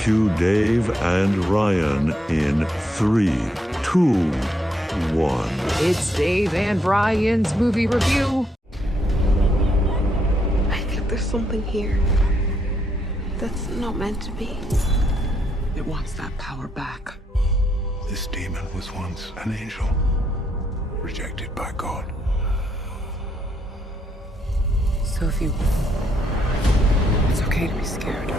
Cue Dave and Ryan in 3, 2, 1. It's Dave and Ryan's movie review. I think there's something here that's not meant to be. It wants that power back. This demon was once an angel, rejected by God. Sophie, it's okay to be scared.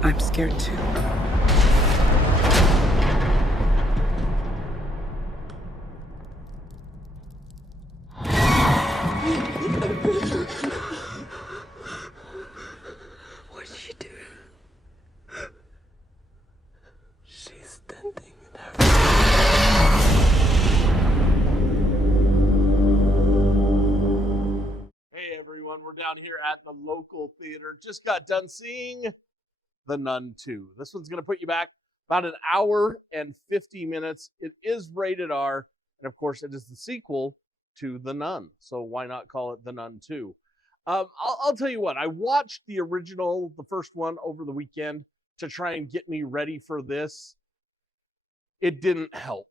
I'm scared too. What's she doing? She's standing in her. Hey everyone, we're down here at the local theater. Just got done seeing The Nun 2. This one's going to put you back about an hour and 50 minutes. It is rated R, and of course it is the sequel to The Nun. So why not call it The Nun 2? I'll tell you what, I watched the original, the first one, over the weekend to try and get me ready for this. It didn't help.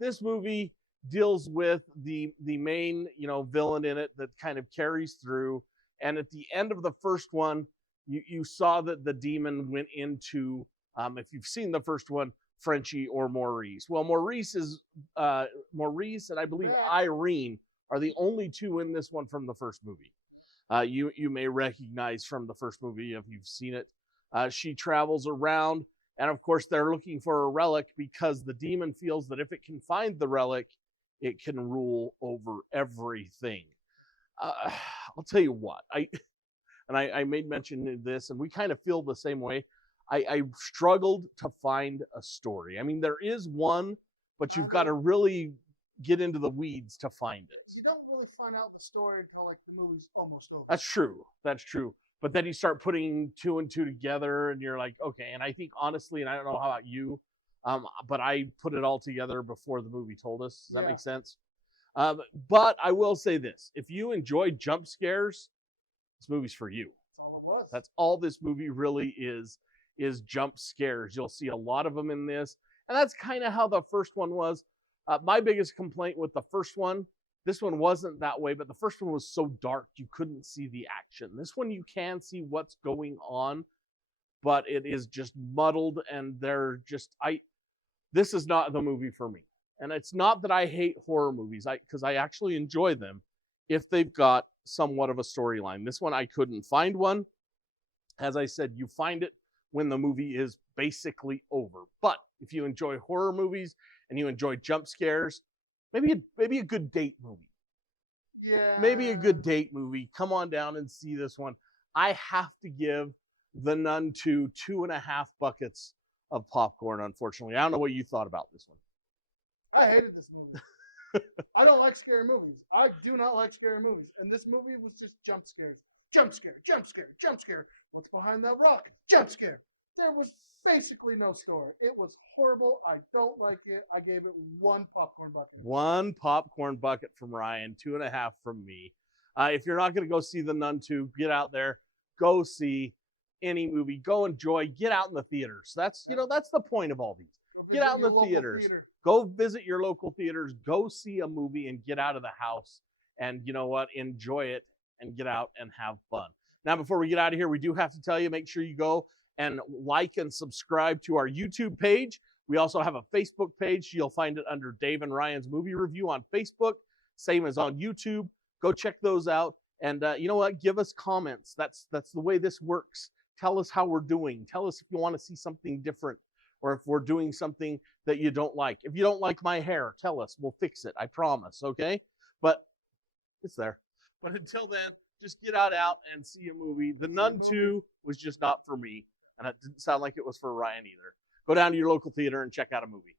This movie deals with the main, villain in it that kind of carries through. And at the end of the first one, you saw that the demon went into, if you've seen the first one, Frenchie or Maurice. Well, Maurice and I believe Irene are the only two in this one from the first movie. You may recognize from the first movie if you've seen it. She travels around, and of course they're looking for a relic because the demon feels that if it can find the relic, it can rule over everything. I'll tell you what, I made mention of this, and we kind of feel the same way. I struggled to find a story. I mean, there is one, but you've got to really get into the weeds to find it. You don't really find out the story until like the movie's almost over. That's true. But then you start putting two and two together, and you're like, okay. And I think honestly, and I don't know how about you, but I put it all together before the movie told us. Does that make sense? But I will say this: if you enjoy jump scares, this movie's for you. That's all it was. That's all this movie really is jump scares. You'll see a lot of them in this, and that's kind of how the first one was. My biggest complaint with the first one, this one wasn't that way, but the first one was so dark you couldn't see the action. This one you can see what's going on, but it is just muddled, and this is not the movie for me. And it's not that I hate horror movies, because I actually enjoy them if they've got somewhat of a storyline. This one, I couldn't find one. As I said, you find it when the movie is basically over. But if you enjoy horror movies and you enjoy jump scares, maybe a good date movie. Yeah. Maybe a good date movie. Come on down and see this one. I have to give The Nun 2 2.5 buckets of popcorn, unfortunately. I don't know what you thought about this one. I hated this movie. I don't like scary movies. I do not like scary movies. And this movie was just jump scares. Jump scare, jump scare, jump scare. What's behind that rock? Jump scare. There was basically no story. It was horrible. I don't like it. I gave it 1 popcorn bucket. 1 popcorn bucket from Ryan, 2.5 from me. If you're not going to go see The Nun 2, get out there. Go see any movie. Go enjoy. Get out in the theaters. That's the point of all these. Get out in the theaters. Go visit your local theaters. Go see a movie and get out of the house. And you know what? Enjoy it and get out and have fun. Now, before we get out of here, we do have to tell you, make sure you go and like and subscribe to our YouTube page. We also have a Facebook page. You'll find it under Dave and Ryan's Movie Review on Facebook, same as on YouTube. Go check those out. And you know what? Give us comments. That's the way this works. Tell us how we're doing. Tell us if you want to see something different, or if we're doing something that you don't like. If you don't like my hair, tell us. We'll fix it. I promise, okay? But it's there. But until then, just get out and see a movie. The Nun 2 was just not for me, and it didn't sound like it was for Ryan either. Go down to your local theater and check out a movie.